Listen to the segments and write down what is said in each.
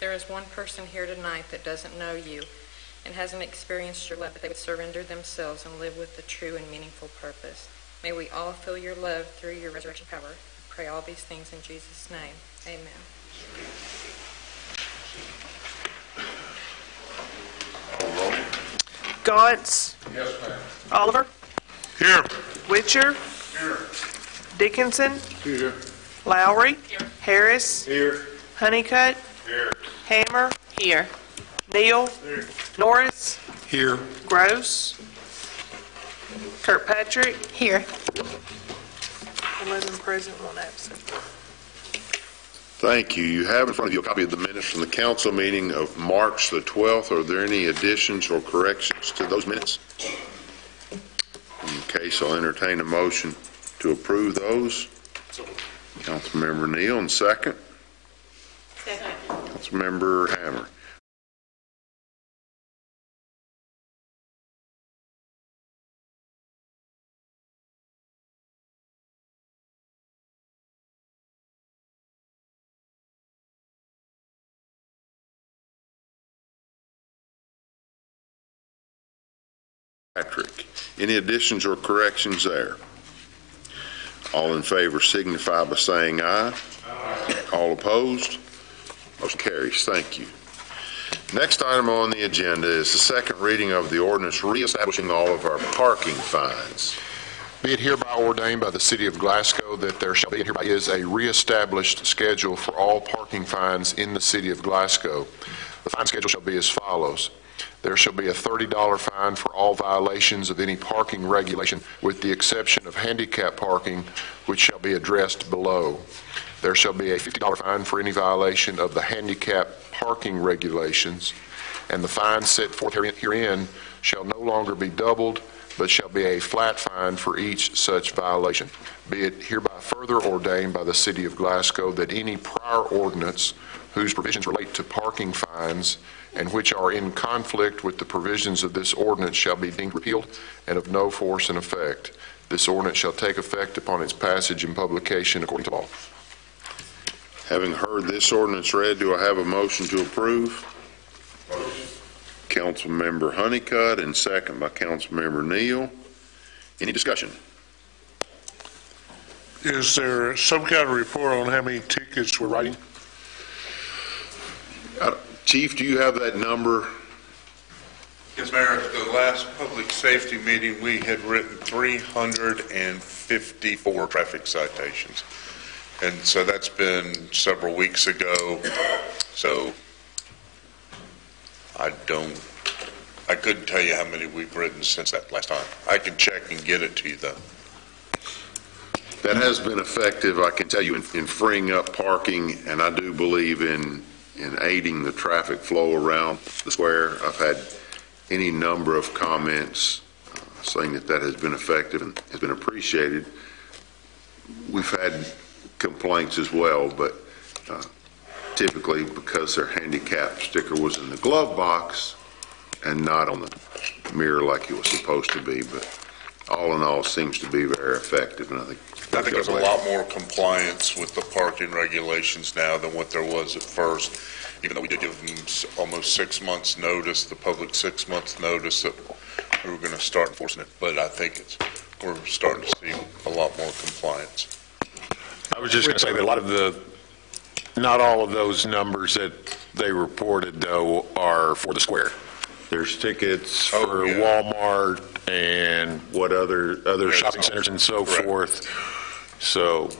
There is one person here tonight that doesn't know you and hasn't experienced your love, but they would surrender themselves and live with a true and meaningful purpose. May we all feel your love through your resurrection power. I pray all these things in Jesus' name. Amen. Gaunts. Yes, ma'am. Oliver. Here. Witcher. Here. Dickinson. Here. Lowry. Here. Harris. Here. Honeycutt. Here. Hammer. Here. Neal. Here. Norris. Here. Gross. Kirkpatrick. Here. 11 present, 1 absent. Thank you. You have in front of you a copy of the minutes from the council meeting of March the 12th. Are there any additions or corrections to those minutes? Okay, so I'll entertain a motion to approve those. Councilmember Neal, and second. Second. Councilmember Hammer. Patrick, any additions or corrections there? All in favor signify by saying aye. Aye. All opposed? Motion carries. Thank you. Next item on the agenda is the second reading of the ordinance reestablishing all of our parking fines. Be it hereby ordained by the City of Glasgow that there shall be and hereby is a reestablished schedule for all parking fines in the City of Glasgow. The fine schedule shall be as follows. There shall be a $30 fine for all violations of any parking regulation, with the exception of handicap parking, which shall be addressed below. There shall be a $50 fine for any violation of the handicap parking regulations, and the fine set forth herein shall no longer be doubled, but shall be a flat fine for each such violation. Be it hereby further ordained by the City of Glasgow that any prior ordinance whose provisions relate to parking fines and which are in conflict with the provisions of this ordinance shall be deemed repealed and of no force and effect. This ordinance shall take effect upon its passage and publication according to law. Having heard this ordinance read, do I have a motion to approve? Motion. Councilmember Honeycutt, and second by Councilmember Neal. Any discussion? Is there some kind of report on how many tickets we're writing? Chief, do you have that number? Yes, Mayor. At the last public safety meeting, we had written 354 traffic citations. And so that's been several weeks ago. So I couldn't tell you how many we've written since that last time. I can check and get it to you, though. That has been effective, I can tell you, in freeing up parking, and I do believe in aiding the traffic flow around the square. I've had any number of comments saying that has been effective and has been appreciated. We've had complaints as well, but typically because their handicap sticker was in the glove box and not on the mirror like it was supposed to be, but all in all seems to be very effective. And I think there's a lot more compliance with the parking regulations now than what there was at first, even though we did give them almost 6 months notice, the public 6 months notice that we were going to start enforcing it. But I think we're starting to see a lot more compliance. I was just going to say that not all of those numbers that they reported, though, are for the square. There's tickets for Walmart and what other shopping centers and so forth. So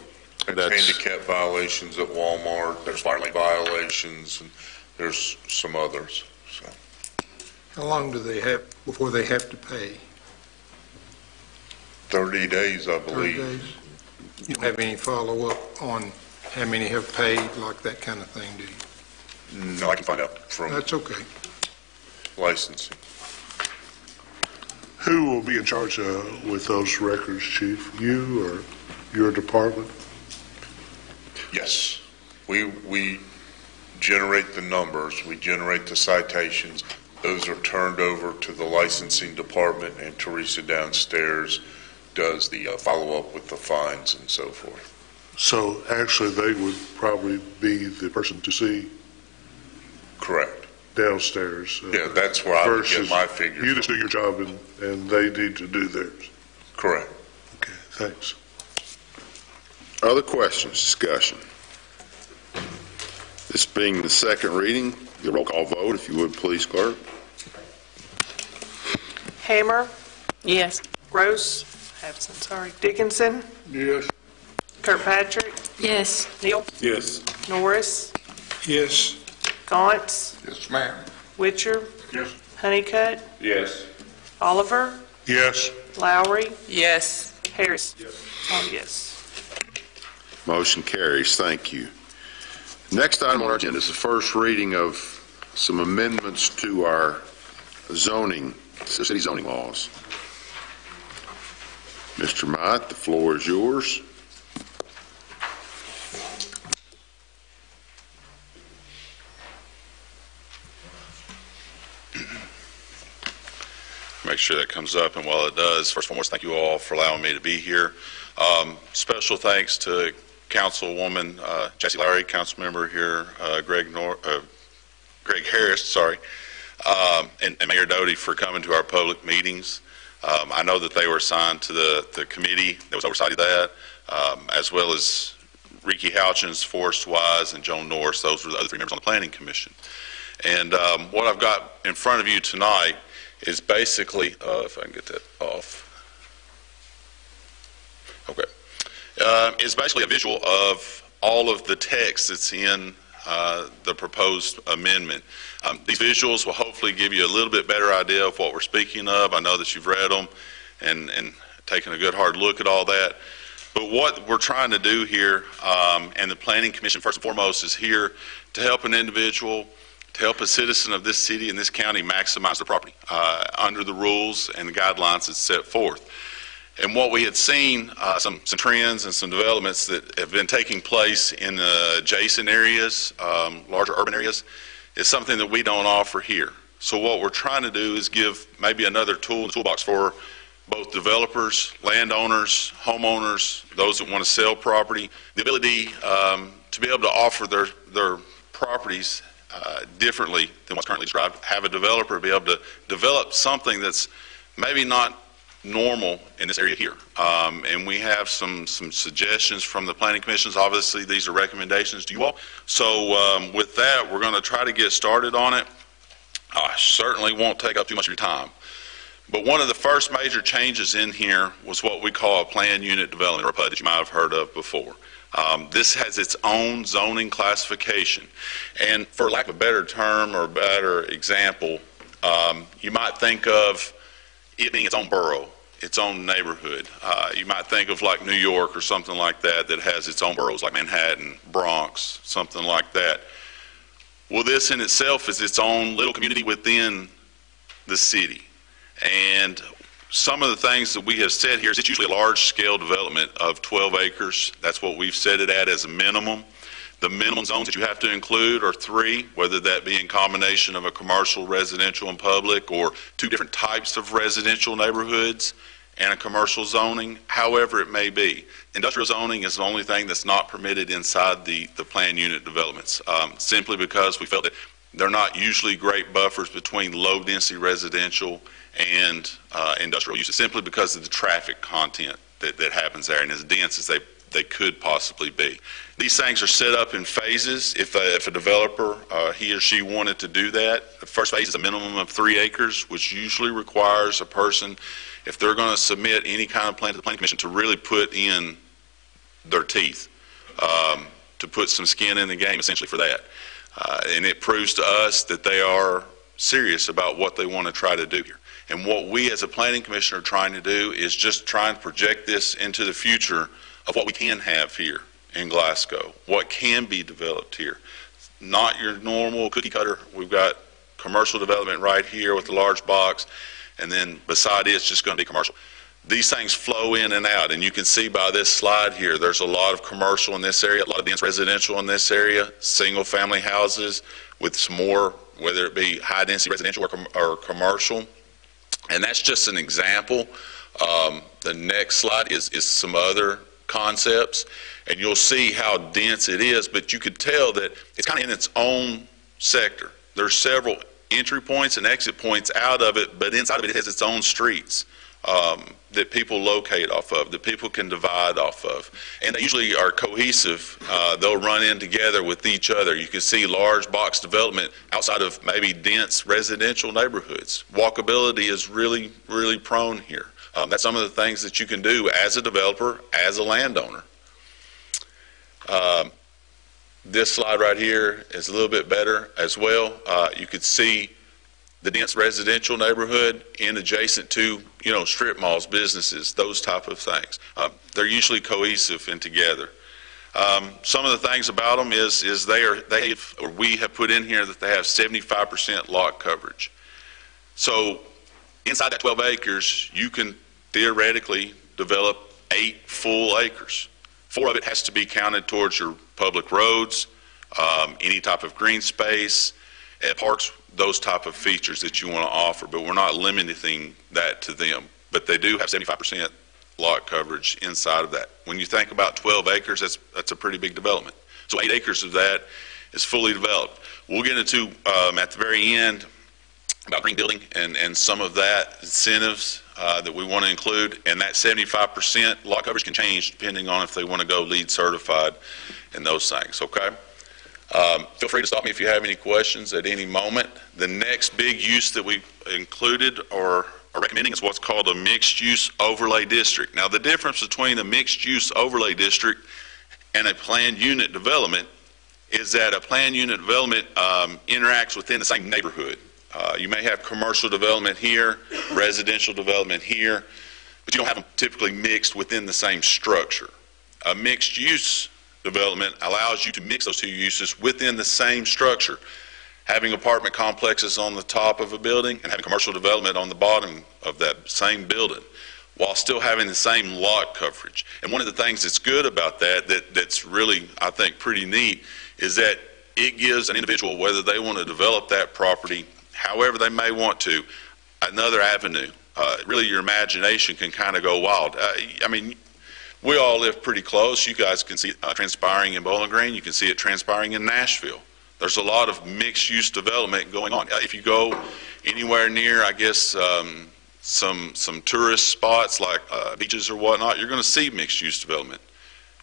there's handicap violations at Walmart. There's fire lane violations, and there's some others. So. How long do they have before they have to pay? 30 days, I believe. 30 days. You don't have any follow-up on how many have paid, like that kind of thing, do you? No, I can find out from That's okay. licensing. Who will be in charge with those records, Chief? You or your department? Yes. We generate the numbers. We generate the citations. Those are turned over to the licensing department, and Teresa downstairs does the follow-up with the fines and so forth. So actually they would probably be the person to see Correct. downstairs. Yeah, that's where I would get versus my figures. You just do your job and they need to do theirs. Correct. Okay, thanks. Other questions, discussion? This being the second reading, the roll call vote, if you would, please, clerk. Hammer, Yes. Gross, absent, sorry. Dickinson, Yes. Kirkpatrick, Yes. Neal, Yes. Norris, Yes. Gauntz, Yes, ma'am. Witcher, Yes. Honeycutt, Yes. Oliver, Yes. Lowry, Yes. Harris. Oh, yes. Motion carries. Thank you. Next item on our agenda is the first reading of some amendments to our zoning, city zoning laws. Mr. Mott, the floor is yours. Make sure that comes up, and while it does, first and foremost, thank you all for allowing me to be here. Special thanks to Councilwoman Jessie Lowry, council member here, Greg Harris, sorry, and Mayor Doty for coming to our public meetings. I know that they were assigned to the committee that was oversight of that, as well as Ricky Houchins, Forrest Wise, and Joan Norris. Those were the other three members on the Planning Commission. And what I've got in front of you tonight is basically, if I can get that off. Okay. It's basically a visual of all of the text that's in the proposed amendment. These visuals will hopefully give you a little bit better idea of what we're speaking of. I know that you've read them and taken a good hard look at all that. But what we're trying to do here, and the Planning Commission first and foremost is here to help an individual, to help a citizen of this city and this county maximize their property under the rules and the guidelines that's set forth. And what we had seen, some trends and some developments that have been taking place in adjacent areas, larger urban areas, is something that we don't offer here. So what we're trying to do is give maybe another tool in the toolbox for both developers, landowners, homeowners, those that want to sell property, the ability to be able to offer their properties differently than what's currently described. Have a developer be able to develop something that's maybe not normal in this area here. And we have some suggestions from the Planning Commissions. Obviously, these are recommendations to you all. So with that, we're going to try to get started on it. I certainly won't take up too much of your time. But one of the first major changes in here was what we call a planned unit development, or a PUD, that you might have heard of before. This has its own zoning classification. And for lack of a better term or a better example, you might think of it being its own borough, its own neighborhood. You might think of like New York or something like that that has its own boroughs, like Manhattan, Bronx, something like that. Well, this in itself is its own little community within the city. And some of the things that we have said here is it's usually a large-scale development of 12 acres. That's what we've set it at as a minimum. The minimum zones that you have to include are 3, whether that be in combination of a commercial, residential, and public, or 2 different types of residential neighborhoods and a commercial zoning, however it may be. Industrial zoning is the only thing that's not permitted inside the planned unit developments, simply because we felt that they're not usually great buffers between low-density residential and industrial uses, simply because of the traffic content that happens there and as dense as they could possibly be. These things are set up in phases. If a developer, he or she wanted to do that, the first phase is a minimum of 3 acres, which usually requires a person, if they're going to submit any kind of plan to the Planning Commission, to really put in their teeth, to put some skin in the game, essentially, for that. And it proves to us that they are serious about what they want to try to do here. And what we as a Planning Commission are trying to do is just try and project this into the future of what we can have here in Glasgow, what can be developed here. Not your normal cookie cutter. We've got commercial development right here with the large box, and then beside it, it's just going to be commercial. These things flow in and out, and you can see by this slide here, there's a lot of commercial in this area, a lot of dense residential in this area, single-family houses with some more, whether it be high-density residential or commercial. And that's just an example. The next slide is some other concepts, and you'll see how dense it is, but you could tell that it's kind of in its own sector. there's several entry points and exit points out of it, but inside of it, it has its own streets that people locate off of, that people can divide off of. And they usually are cohesive. They'll run in together with each other. You can see large box development outside of maybe dense residential neighborhoods. Walkability is really, really prone here. That's some of the things that you can do as a developer, as a landowner. This slide right here is a little bit better as well. You could see the dense residential neighborhood in adjacent to, strip malls, businesses, those type of things. They're usually cohesive and together. Some of the things about them is we have put in here that they have 75% lot coverage. So inside that 12 acres, you can theoretically develop 8 full acres. 4 of it has to be counted towards your public roads, any type of green space, parks, those type of features that you want to offer, but we're not limiting that to them. But they do have 75% lot coverage inside of that. When you think about 12 acres, that's a pretty big development. So 8 acres of that is fully developed. We'll get into, at the very end, about green building and some of that incentives that we want to include, and that 75% lot coverage can change depending on if they want to go LEED certified and those things, okay? Feel free to stop me if you have any questions at any moment. The next big use that we've included or are recommending is what's called a mixed-use overlay district. Now, the difference between a mixed-use overlay district and a planned unit development is that a planned unit development interacts within the same neighborhood. You may have commercial development here, residential development here, but you don't have them typically mixed within the same structure. A mixed-use development allows you to mix those two uses within the same structure, having apartment complexes on the top of a building and having commercial development on the bottom of that same building, while still having the same lot coverage. And one of the things that's good about that's really, I think, pretty neat, is that it gives an individual, whether they want to develop that property however they may want to, another avenue. Really, your imagination can kind of go wild. We all live pretty close. You guys can see it transpiring in Bowling Green. You can see it transpiring in Nashville. There's a lot of mixed-use development going on. If you go anywhere near, I guess, some tourist spots like beaches or whatnot, you're going to see mixed-use development.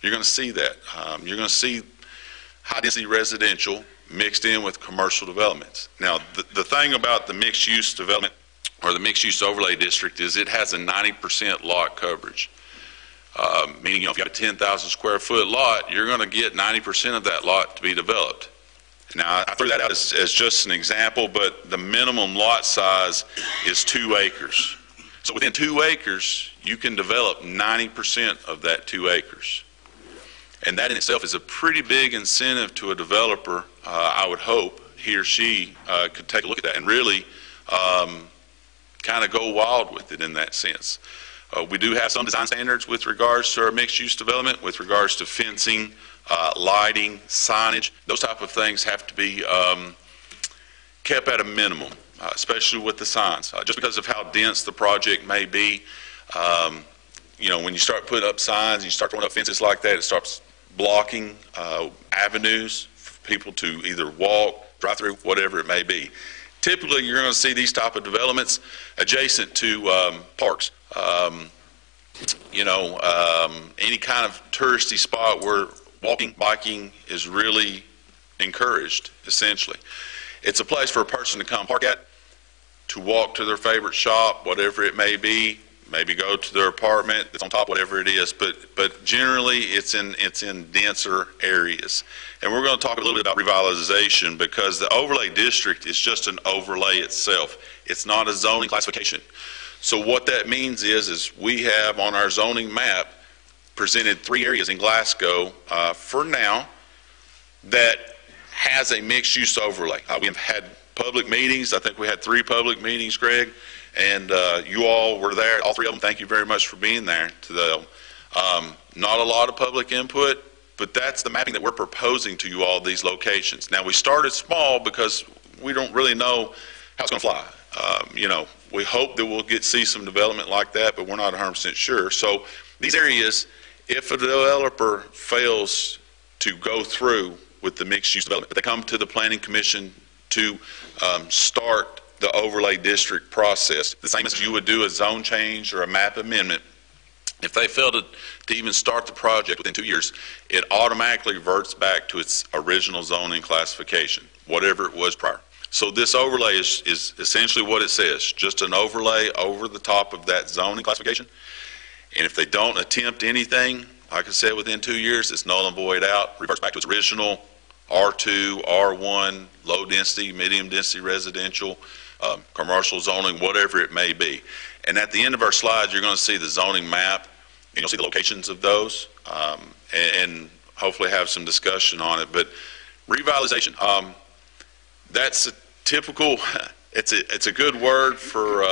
You're going to see that. You're going to see high-density residential mixed in with commercial developments. Now, the thing about the mixed-use development or the mixed-use overlay district is it has a 90% lot coverage. Meaning, if you have a 10,000 square foot lot, you're going to get 90% of that lot to be developed. Now, I threw that out as just an example, but the minimum lot size is 2 acres. So within 2 acres, you can develop 90% of that 2 acres. And that in itself is a pretty big incentive to a developer. I would hope he or she could take a look at that and really kind of go wild with it in that sense. We do have some design standards with regards to our mixed-use development, with regards to fencing, lighting, signage. Those type of things have to be kept at a minimum, especially with the signs. Just because of how dense the project may be, when you start putting up signs, you start throwing up fences like that, it starts blocking avenues for people to either walk, drive through, whatever it may be. Typically, you're going to see these type of developments adjacent to parks. Any kind of touristy spot where walking, biking is really encouraged, essentially. It's a place for a person to come park at, to walk to their favorite shop, whatever it may be, maybe go to their apartment that's on top, whatever it is, but generally it's in denser areas. And we're going to talk a little bit about revitalization, because the overlay district is just an overlay itself. It's not a zoning classification. So what that means is we have on our zoning map presented 3 areas in Glasgow for now that has a mixed-use overlay. We have had public meetings. I think we had 3 public meetings, Greg, and you all were there, all 3 of them. Thank you very much for being there to them. Not a lot of public input, but that's the mapping that we're proposing to you all, these locations. Now, we started small because we don't really know how it's going to fly. We hope that we'll see some development like that, but we're not 100% sure. So these areas, if a developer fails to go through with the mixed-use development, but they come to the Planning Commission to start the overlay district process, the same as you would do a zone change or a map amendment. If they fail to even start the project within 2 years, it automatically reverts back to its original zoning classification, whatever it was prior. So this overlay is essentially what it says, just an overlay over the top of that zoning classification. And if they don't attempt anything, like I said, within 2 years, it's null and void out, reverts back to its original R2, R1, low density, medium density residential, commercial zoning, whatever it may be. And at the end of our slides, you're going to see the zoning map, and you'll see the locations of those, and hopefully have some discussion on it. But revitalization, that's a typical, it's a good word for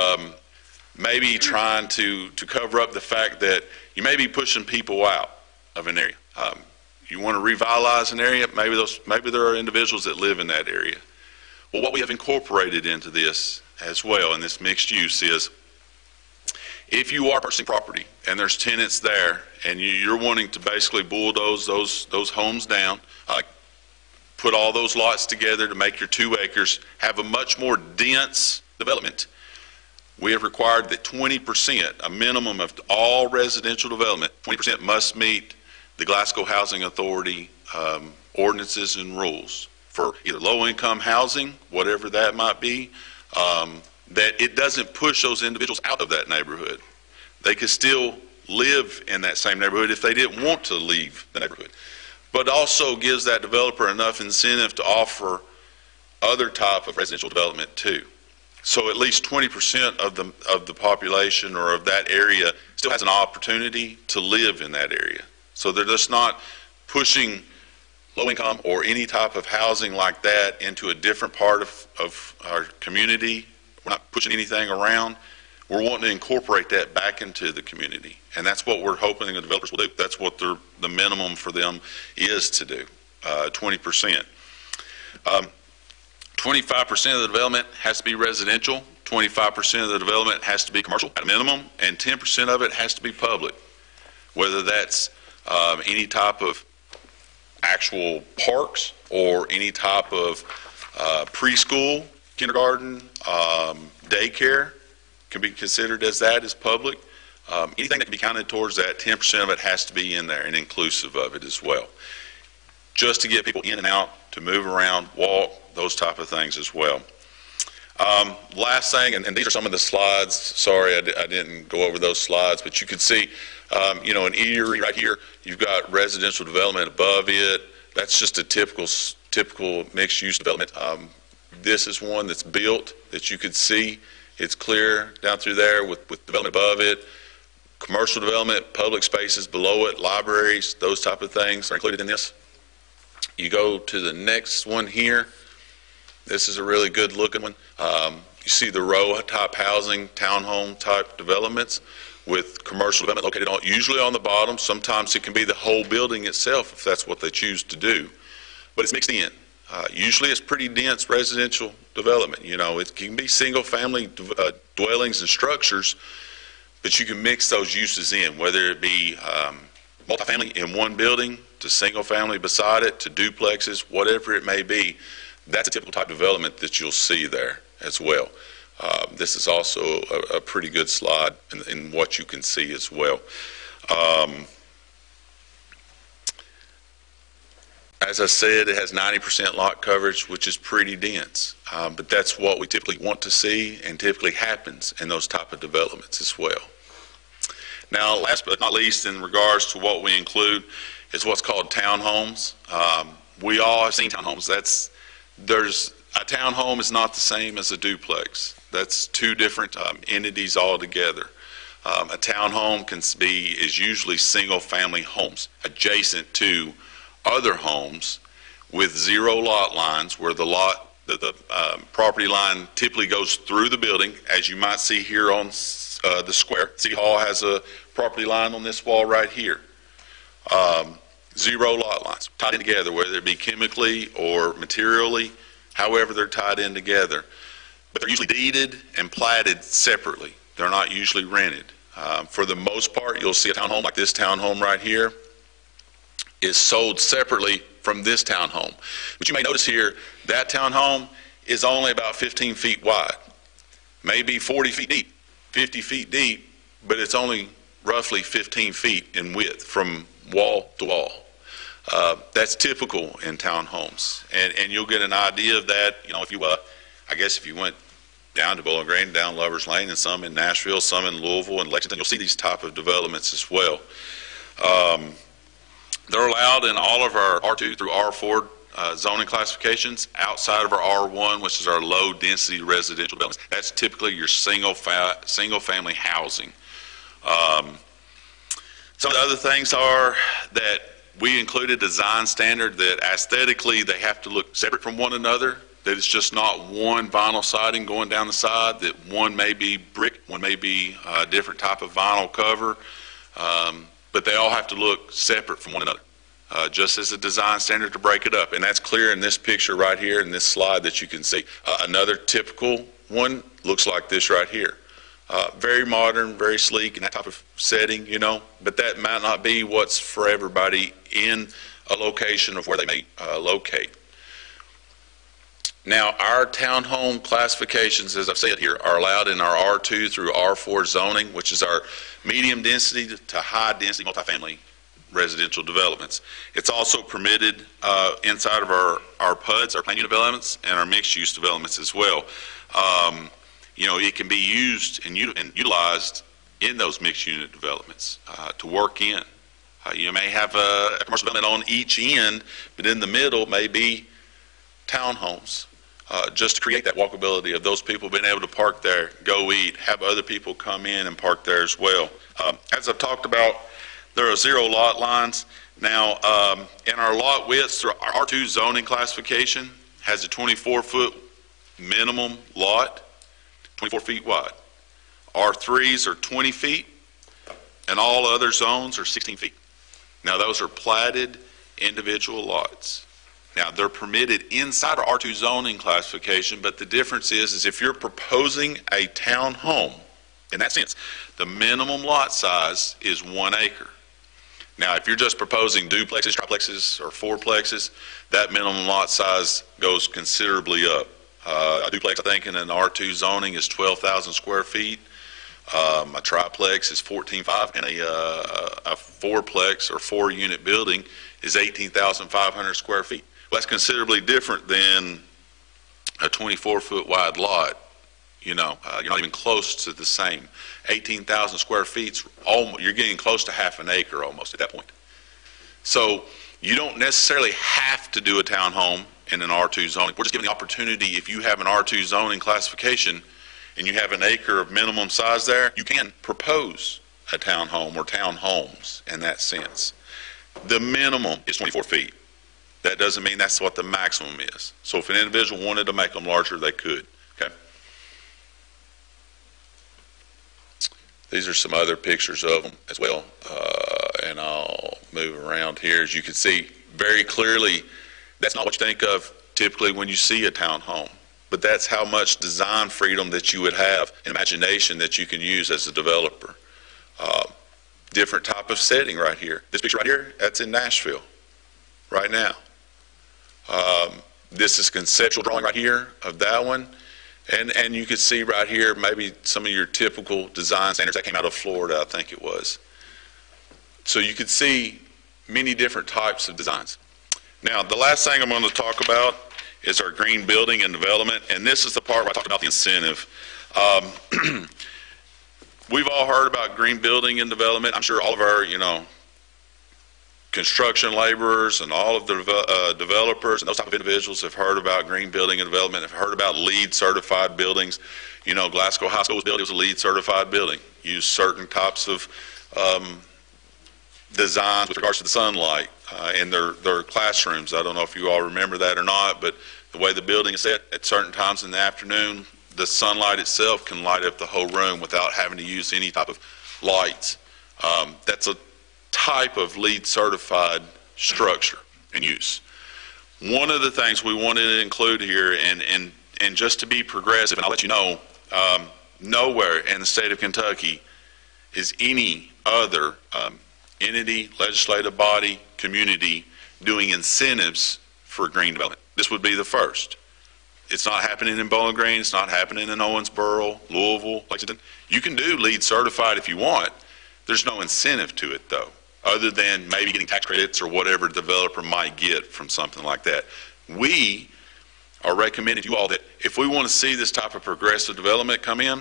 maybe trying to cover up the fact that you may be pushing people out of an area. You want to revitalize an area, maybe there are individuals that live in that area. Well, what we have incorporated into this as well, in this mixed use, is if you are purchasing property and there's tenants there and you're wanting to basically bulldoze those homes down, put all those lots together to make your 2 acres, have a much more dense development, we have required that 20%, a minimum of all residential development, 20% must meet the Glasgow Housing Authority ordinances and rules for either low-income housing, whatever that might be, that it doesn't push those individuals out of that neighborhood. They could still live in that same neighborhood if they didn't want to leave the neighborhood, but also gives that developer enough incentive to offer other type of residential development too. So at least 20% of the population or of that area still has an opportunity to live in that area. So they're just not pushing low income or any type of housing like that into a different part of our community. We're not pushing anything around. We're wanting to incorporate that back into the community. And that's what we're hoping the developers will do. That's what the minimum for them is to do, 20%. 25% of the development has to be residential, 25% of the development has to be commercial at a minimum, and 10% of it has to be public, whether that's any type of actual parks or any type of preschool, kindergarten, daycare can be considered as that as public. Anything that can be counted towards that, 10% of it has to be in there and inclusive of it as well, just to get people in and out, to move around, walk, those type of things as well. Last thing, and these are some of the slides. Sorry, I didn't go over those slides, but you can see, in Erie right here, you've got residential development above it. That's just a typical mixed-use development. This is one that's built that you could see. It's clear down through there with development above it. Commercial development, public spaces below it, libraries, those type of things are included in this. You go to the next one here. This is a really good looking one. You see the row type housing, townhome type developments with commercial development located usually on the bottom. Sometimes it can be the whole building itself if that's what they choose to do, but it's mixed in. Usually it's pretty dense residential development. It can be single family dwellings and structures, but you can mix those uses in, whether it be multifamily in one building to single family beside it to duplexes, whatever it may be. That's a typical type of development that you'll see there as well. This is also a pretty good slide in what you can see as well. As I said, it has 90% lot coverage, which is pretty dense, but that's what we typically want to see and typically happens in those type of developments as well. Now, last but not least, in regards to what we include is what's called townhomes. We all have seen townhomes. A townhome is not the same as a duplex. That's two different entities altogether. A townhome is usually single-family homes adjacent to other homes with 0 lot lines, where the property line typically goes through the building, as you might see here on the square. City Hall has a property line on this wall right here. 0 lot lines tied in together, whether it be chemically or materially, however they're tied in together. But they're usually deeded and platted separately. They're not usually rented. For the most part, you'll see a townhome like this townhome right here is sold separately from this townhome. But you may notice here, that townhome is only about 15 feet wide, maybe 40 feet deep, 50 feet deep, but it's only roughly 15 feet in width from wall to wall. That's typical in townhomes, and you'll get an idea of that, if you, I guess if you went down to Bowling Green, down Lover's Lane, and some in Nashville, some in Louisville and Lexington, you'll see these type of developments as well. They're allowed in all of our R2 through R4 zoning classifications outside of our R1, which is our low-density residential buildings. That's typically your single-family housing. Some of the other things are that we include a design standard that aesthetically they have to look separate from one another, that it's just not one vinyl siding going down the side, that one may be brick, one may be a different type of vinyl cover, but they all have to look separate from one another, just as a design standard to break it up. And that's clear in this picture right here, in this slide that you can see. Another typical one looks like this right here. Very modern, very sleek in that type of setting, but that might not be what's for everybody in a location of where they may locate. Now, our townhome classifications, as I've said here, are allowed in our R2 through R4 zoning, which is our medium density to high density multifamily residential developments. It's also permitted inside of our PUDs, our plan unit developments, and our mixed use developments as well. It can be used and utilized in those mixed unit developments to work in. You may have a commercial development on each end, but in the middle may be townhomes, just to create that walkability of those people being able to park there, go eat, have other people come in and park there as well. As I've talked about, there are 0 lot lines. Now, in our lot widths, our R2 zoning classification has a 24-foot minimum lot, 24 feet wide. R3s are 20 feet, and all other zones are 16 feet. Now, those are platted individual lots. Now, they're permitted inside our R2 zoning classification, but the difference is if you're proposing a townhome, in that sense, the minimum lot size is 1 acre. Now, if you're just proposing duplexes, triplexes, or fourplexes, that minimum lot size goes considerably up. A duplex, I think, in an R2 zoning is 12,000 square feet. A triplex is 14,500, and a fourplex or 4-unit building is 18,500 square feet. Well, that's considerably different than a 24-foot wide lot. You're not even close to the same. 18,000 square feet, you're getting close to half an acre almost at that point. So you don't necessarily have to do a townhome in an R2 zoning. We're just giving the opportunity, if you have an R2 zoning classification and you have an acre of minimum size there, you can propose a townhome or townhomes in that sense. The minimum is 24 feet. That doesn't mean that's what the maximum is. So if an individual wanted to make them larger, they could. Okay. These are some other pictures of them as well, and I'll move around here. As you can see very clearly, that's not what you think of typically when you see a townhome, but that's how much design freedom that you would have and imagination that you can use as a developer. Different type of setting right here. This picture right here, that's in Nashville right now. This is conceptual drawing right here of that one. And you can see right here maybe some of your typical design standards that came out of Florida, I think it was. So you could see many different types of designs. Now, the last thing I'm going to talk about is our green building and development, and this is the part where I talked about the incentive. We've all heard about green building and development. I'm sure all of our, construction laborers and all of the developers and those type of individuals have heard about green building and development, have heard about LEED certified buildings. Glasgow High School was built, it was a LEED certified building. Used certain types of designs with regards to the sunlight in their classrooms. I don't know if you all remember that or not, but the way the building is set at certain times in the afternoon, the sunlight itself can light up the whole room without having to use any type of lights. That's a type of LEED certified structure and use. One of the things we wanted to include here, and just to be progressive, and I'll let you know, nowhere in the state of Kentucky is any other entity, legislative body, community doing incentives for green development. This would be the first. It's not happening in Bowling Green. It's not happening in Owensboro, Louisville, Lexington. You can do LEED certified if you want. There's no incentive to it, though, other than maybe getting tax credits or whatever the developer might get from something like that. We are recommending to you all that if we want to see this type of progressive development come in,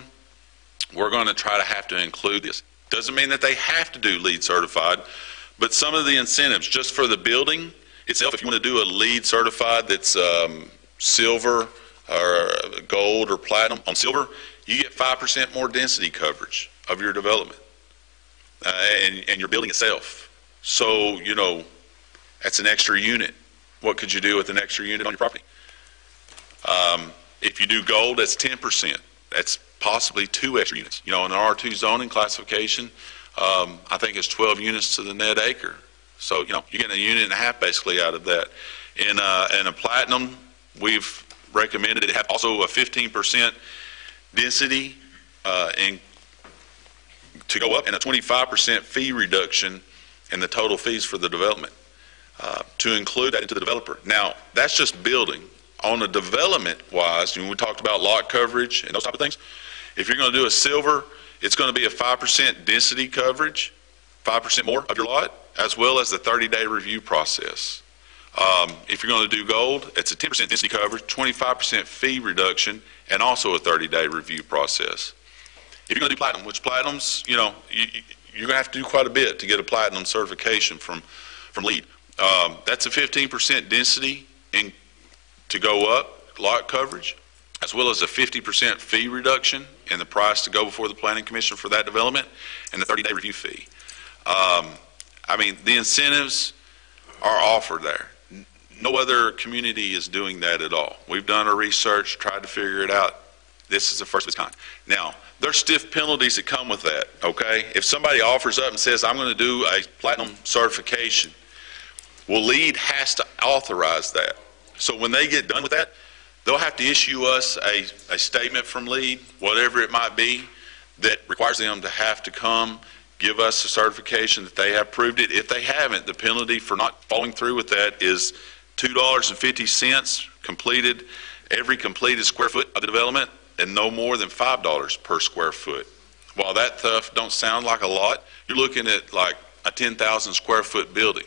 we're going to try to have to include this. Doesn't mean that they have to do LEED certified, but some of the incentives just for the building itself, if you want to do a LEED certified that's silver or gold or platinum on silver, you get 5% more density coverage of your development and your building itself. So, you know, that's an extra unit. What could you do with an extra unit on your property? If you do gold, that's 10%. That's possibly 2 extra units. You know, in the R2 zoning classification, I think it's 12 units to the net acre. So, you know, you're getting a unit and a half basically out of that. In a platinum, we've recommended it have also a 15% density to go up and a 25% fee reduction in the total fees for the development to include that into the developer. Now, that's just building. On the development wise, when we talked about lot coverage and those type of things, if you're going to do a silver, it's going to be a 5% density coverage, 5% more of your lot, as well as the 30-day review process. If you're going to do gold, it's a 10% density coverage, 25% fee reduction, and also a 30-day review process. If you're going to do platinum, which platinums, you know, you're going to have to do quite a bit to get a platinum certification from LEED. That's a 15% density to go up lot coverage, as well as a 50% fee reduction in the price to go before the Planning Commission for that development, and the 30-day review fee. I mean, the incentives are offered there. No other community is doing that at all. We've done our research, tried to figure it out. This is the first of its kind. Now, there's stiff penalties that come with that, okay? If somebody offers up and says, I'm going to do a platinum certification, well, LEED has to authorize that. So when they get done with that, they'll have to issue us a statement from LEED, whatever it might be, that requires them to have to come give us a certification that they have proved it. If they haven't, the penalty for not following through with that is $2.50 every completed square foot of the development, and no more than $5 per square foot. While that stuff don't sound like a lot, you're looking at like a 10,000 square foot building.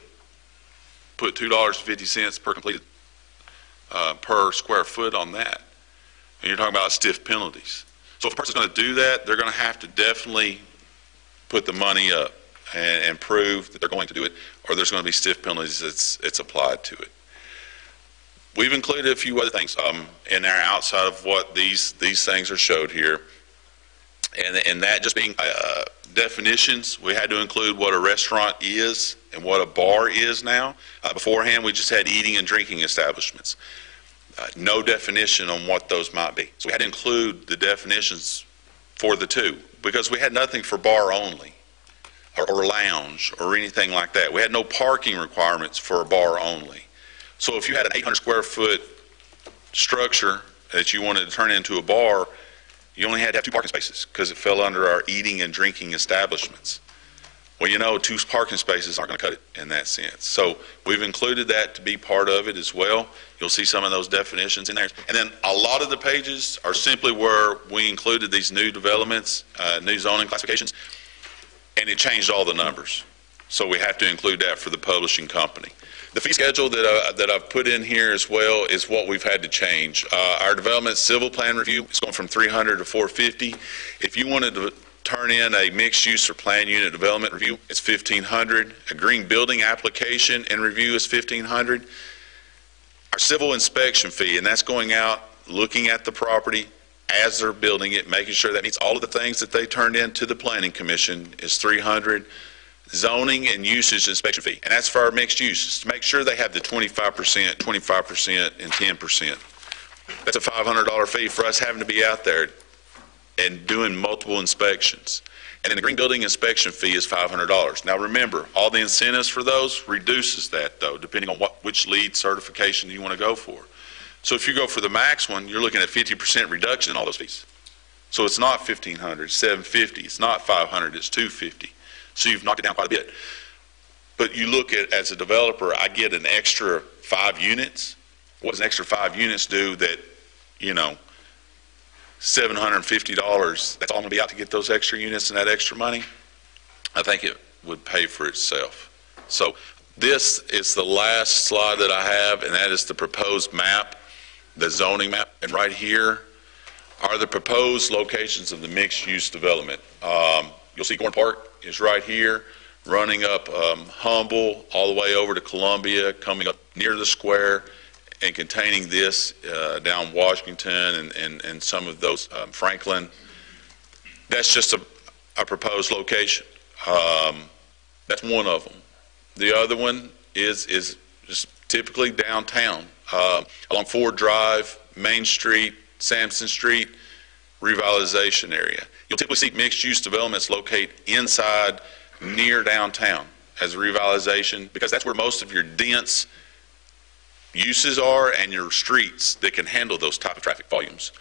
Put $2.50 per completed per square foot on that. And you're talking about stiff penalties. So if a person's going to do that, they're going to have to definitely put the money up and prove that they're going to do it, or there's going to be stiff penalties that's applied to it. We've included a few other things in there outside of what these things are showed here, and that just being definitions. We had to include what a restaurant is and what a bar is now. Beforehand, we just had eating and drinking establishments. No definition on what those might be. So we had to include the definitions for the two, because we had nothing for bar only or lounge or anything like that. We had no parking requirements for a bar only. So if you had an 800 square foot structure that you wanted to turn into a bar, you only had to have 2 parking spaces because it fell under our eating and drinking establishments. Well, you know, 2 parking spaces aren't going to cut it in that sense. So we've included that to be part of it as well. You'll see some of those definitions in there. And then a lot of the pages are simply where we included these new developments, new zoning classifications, and it changed all the numbers. So we have to include that for the publishing company. The fee schedule that I've put in here as well is what we've had to change. Our development civil plan review is going from $300 to $450. If you wanted to turn in a mixed use or plan unit development review, it's $1,500. A green building application and review is $1,500. Our civil inspection fee, and that's going out, looking at the property as they're building it, making sure that meets all of the things that they turned in to the Planning Commission, is $300. Zoning and usage inspection fee, and that's for our mixed use, to make sure they have the 25%, 25%, and 10%. That's a $500 fee for us having to be out there and doing multiple inspections. And then the green building inspection fee is $500. Now remember, all the incentives for those reduces that, though, depending on which LEED certification you want to go for. So if you go for the max one, you're looking at 50% reduction in all those fees. So it's not $1,500, it's $750. It's not $500, it's $250. So you've knocked it down quite a bit. But you look at, as a developer, I get an extra 5 units. What does an extra 5 units do that $750, that's all going to be out to get those extra units and that extra money, I think it would pay for itself. So this is the last slide that I have, and that is the proposed map, the zoning map. And right here are the proposed locations of the mixed-use development. You'll see Gorn Park is right here, running up Humble all the way over to Columbia, coming up near the square, and containing this down Washington and some of those Franklin. That's just a proposed location. That's one of them. The other one is just typically downtown, along Ford Drive, Main Street, Sampson Street, revitalization area. You'll typically see mixed-use developments located inside near downtown as a revitalization, because that's where most of your dense uses are and your streets that can handle those type of traffic volumes.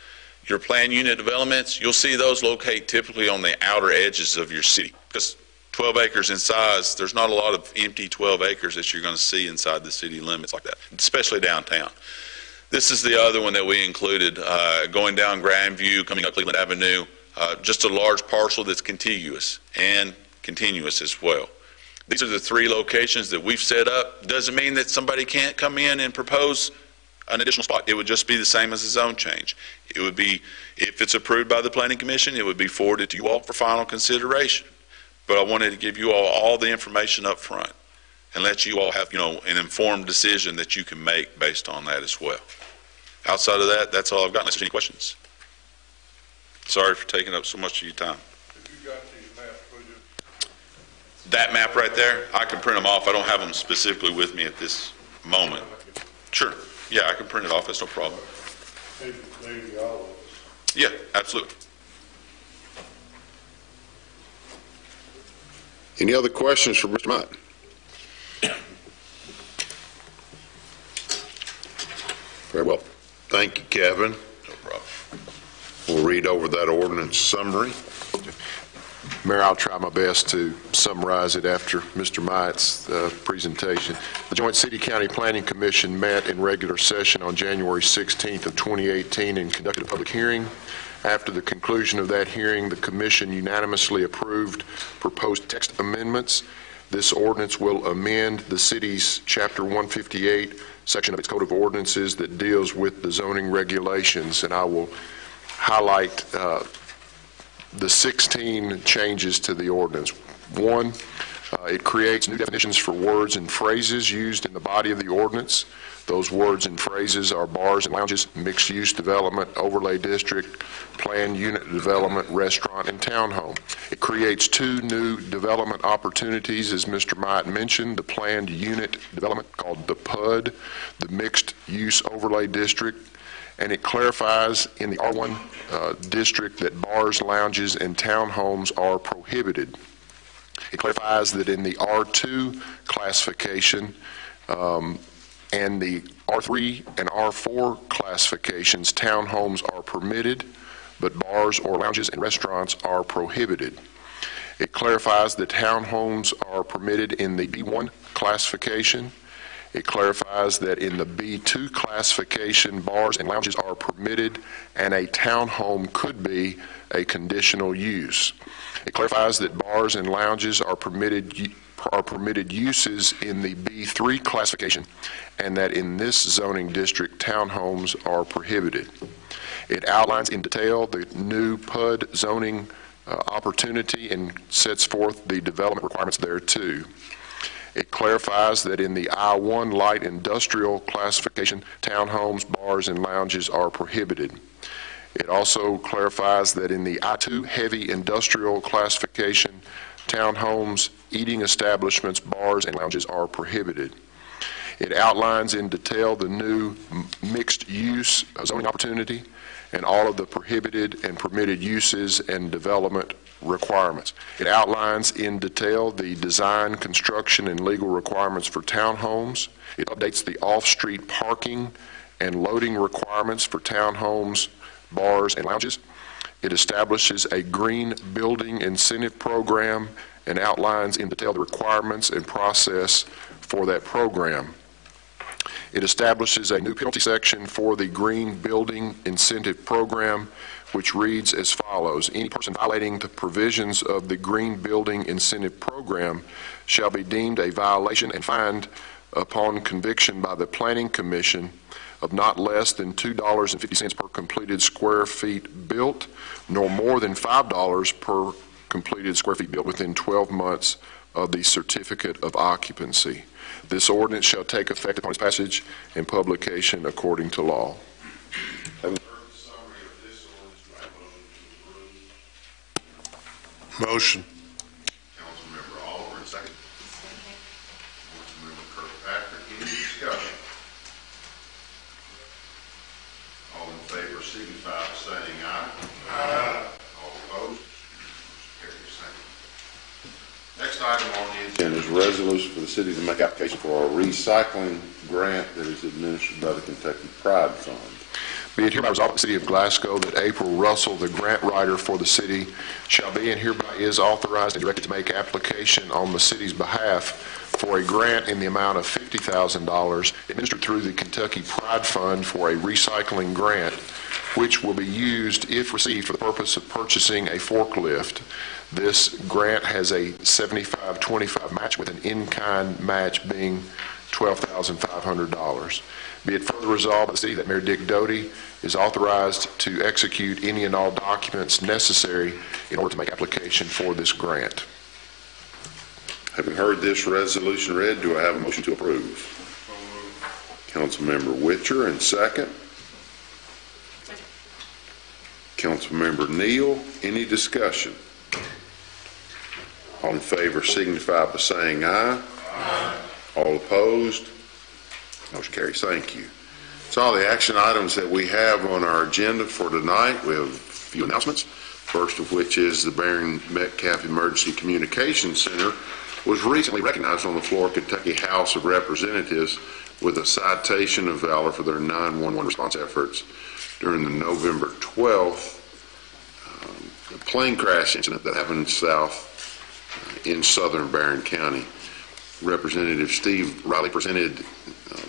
Your planned unit developments, you'll see those locate typically on the outer edges of your city, because 12 acres in size, there's not a lot of empty 12 acres that you're going to see inside the city limits like that, especially downtown. This is the other one that we included, going down Grandview, coming up Cleveland Avenue, just a large parcel that's contiguous and continuous as well. These are the three locations that we've set up. Doesn't mean that somebody can't come in and propose an additional spot. It would just be the same as a zone change. It would be, if it's approved by the Planning Commission, it would be forwarded to you all for final consideration. But I wanted to give you all the information up front and let you all have, an informed decision that you can make based on that as well. Outside of that, that's all I've got, unless there's any questions. Sorry for taking up so much of your time. Have you got these maps, would you? That map right there, I can print them off. I don't have them specifically with me at this moment. Sure. Yeah, I can print it off. That's no problem. Maybe all of us. Yeah, absolutely. Any other questions for Mr. Mott? Very well. Thank you, Kevin. No problem. We'll read over that ordinance summary. Mayor, I'll try my best to summarize it after Mr. Myatt's presentation. The Joint City-County Planning Commission met in regular session on January 16th of 2018 and conducted a public hearing. After the conclusion of that hearing, the commission unanimously approved proposed text amendments. This ordinance will amend the city's Chapter 158 section of its Code of Ordinances that deals with the zoning regulations, and I will highlight the 16 changes to the ordinance. One, it creates new definitions for words and phrases used in the body of the ordinance. Those words and phrases are bars and lounges, mixed-use development, overlay district, planned unit development, restaurant, and townhome. It creates two new development opportunities, as Mr. Myatt mentioned, the planned unit development called the PUD, the mixed-use overlay district, and it clarifies in the R1 district that bars, lounges, and townhomes are prohibited. It clarifies that in the R2 classification and the R3 and R4 classifications, townhomes are permitted, but bars or lounges and restaurants are prohibited. It clarifies that townhomes are permitted in the B1 classification. It clarifies that in the B2 classification, bars and lounges are permitted, and a townhome could be a conditional use. It clarifies that bars and lounges are permitted uses in the B3 classification, and that in this zoning district, townhomes are prohibited. It outlines in detail the new PUD zoning opportunity and sets forth the development requirements thereto. It clarifies that in the I1 light industrial classification, townhomes, bars, and lounges are prohibited. It also clarifies that in the I2 heavy industrial classification, townhomes, eating establishments, bars, and lounges are prohibited. It outlines in detail the new mixed-use zoning opportunity and all of the prohibited and permitted uses and development requirements. It outlines in detail the design, construction, and legal requirements for townhomes. It updates the off-street parking and loading requirements for townhomes, bars, and lounges. It establishes a green building incentive program and outlines in detail the requirements and process for that program. It establishes a new penalty section for the Green Building Incentive Program, which reads as follows. Any person violating the provisions of the Green Building Incentive Program shall be deemed a violation and fined upon conviction by the Planning Commission of not less than $2.50 per completed square feet built, nor more than $5 per completed square feet built within 12 months of the certificate of occupancy. This ordinance shall take effect upon its passage and publication according to law. Motion. Councilmember Oliver, and second. Councilmember Kirkpatrick, any discussion? All in favor signify by saying aye. Aye. All opposed? Motion carries. Thank you. Next item on the agenda is a resolution for the city to make application for a recycling grant that is administered by the Kentucky Pride Fund. Be it hereby resolved by the City of Glasgow that April Russell, the grant writer for the city, shall be and hereby is authorized and directed to make application on the city's behalf for a grant in the amount of $50,000 administered through the Kentucky Pride Fund for a recycling grant, which will be used, if received, for the purpose of purchasing a forklift. This grant has a 75-25 match, with an in-kind match being $12,500. Be it further resolved by the city that Mayor Dick Doty is authorized to execute any and all documents necessary in order to make application for this grant. Having heard this resolution read, do I have a motion to approve? Councilmember Witcher, and second. Councilmember Neal, any discussion? All in favor signify by saying aye. Aye. All opposed? Motion carries. Thank you. That's all the action items that we have on our agenda for tonight. We have a few announcements, first of which is the Baron Metcalf Emergency Communications Center was recently recognized on the floor of Kentucky House of Representatives with a citation of valor for their 911 response efforts during the November 12th plane crash incident that happened south in southern Barron County. Representative Steve Riley presented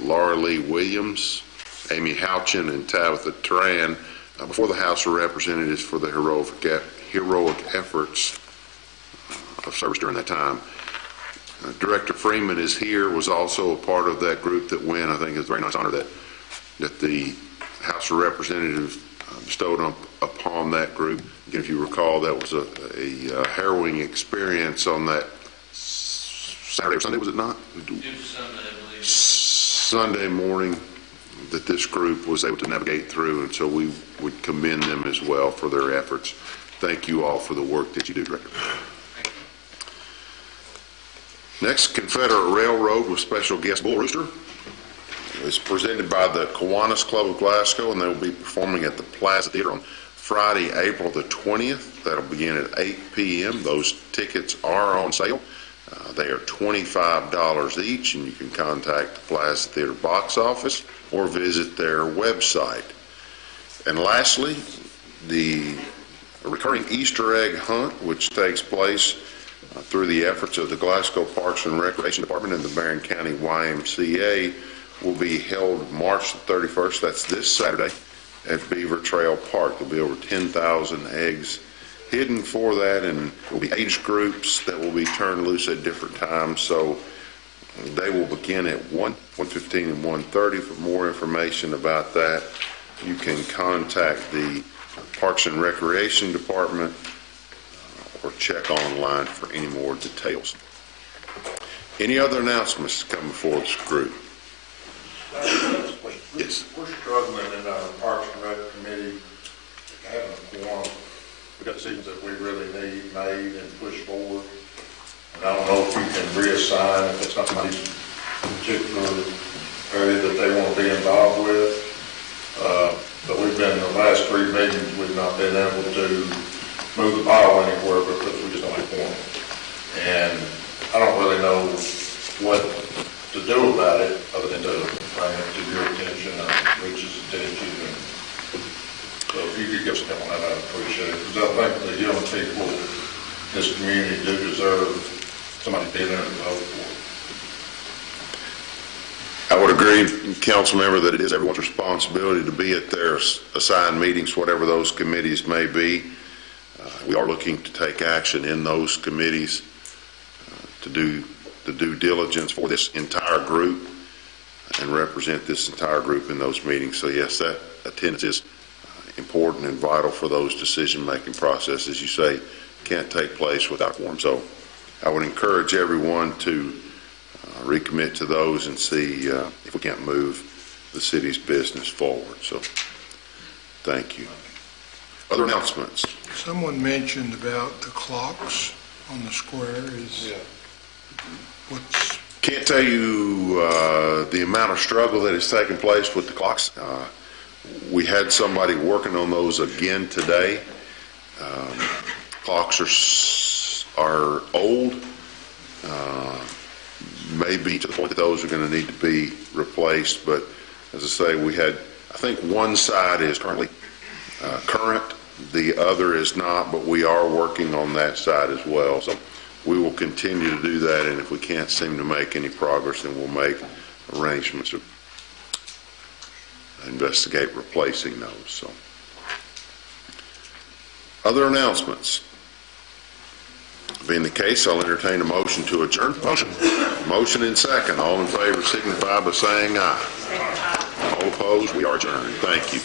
Laura Lee Williams, Amy Houchin, and Tabitha Tran before the House of Representatives for the heroic efforts of service during that time. Director Freeman is here, was also a part of that group that went. I think it's a very nice honor that the House of Representatives bestowed upon that group. Again, if you recall, that was a harrowing experience on that Saturday or Sunday, was it not? It was Sunday, I believe. Sunday morning that this group was able to navigate through, and so we would commend them as well for their efforts. Thank you all for the work that you do, Director. Next, Confederate Railroad with special guest Bull Rooster is presented by the Kiwanis Club of Glasgow, and they will be performing at the Plaza Theater on Friday, April the 20th. That'll begin at 8 p.m. Those tickets are on sale. They are $25 each, and you can contact the Plaza Theater box office or visit their website. And lastly, the recurring Easter egg hunt, which takes place through the efforts of the Glasgow Parks and Recreation Department and the Barron County YMCA, will be held March the 31st. That's this Saturday at Beaver Trail Park. There'll be over 10,000 eggs hidden for that, and there will be age groups that will be turned loose at different times. So they will begin at 1:15 and 1:30. For more information about that, you can contact the Parks and Recreation Department or check online for any more details. Any other announcements come before this group? Yes. We're struggling in our Parks and Rec committee, having a quorum. We've got decisions that we really need made and pushed forward. And I don't know if we can reassign, if it's not somebody's particular area that they want to be involved with. But we've been, in the last 3 meetings, we've not been able to move the ball anywhere because we just don't have quorum. And I don't really know what to do about it other than to bring it to your attention and Rich's attention. And so if you could give us help on that, I'd appreciate it. Because I think the young people in this community do deserve somebody being there to vote for. I would agree, council member, that it is everyone's responsibility to be at their assigned meetings, whatever those committees may be. We are looking to take action in those committees to do the due diligence for this entire group and represent this entire group in those meetings. So yes, that attendance is important and vital for those decision-making processes. You say can't take place without quorum. So I would encourage everyone to recommit to those and see if we can't move the city's business forward. So thank you. Other announcements? Someone mentioned about the clocks on the square. Can't tell you the amount of struggle that has taken place with the clocks. We had somebody working on those again today. Clocks are old, maybe to the point that those are going to need to be replaced. But as I say, we had, I think one side is currently current, the other is not, but we are working on that side as well. So we will continue to do that, and if we can't seem to make any progress, then we'll make arrangements to investigate replacing those. So, other announcements? Being the case, I'll entertain a motion to adjourn. Motion and second. All in favor signify by saying aye. All opposed, we are adjourned. Thank you.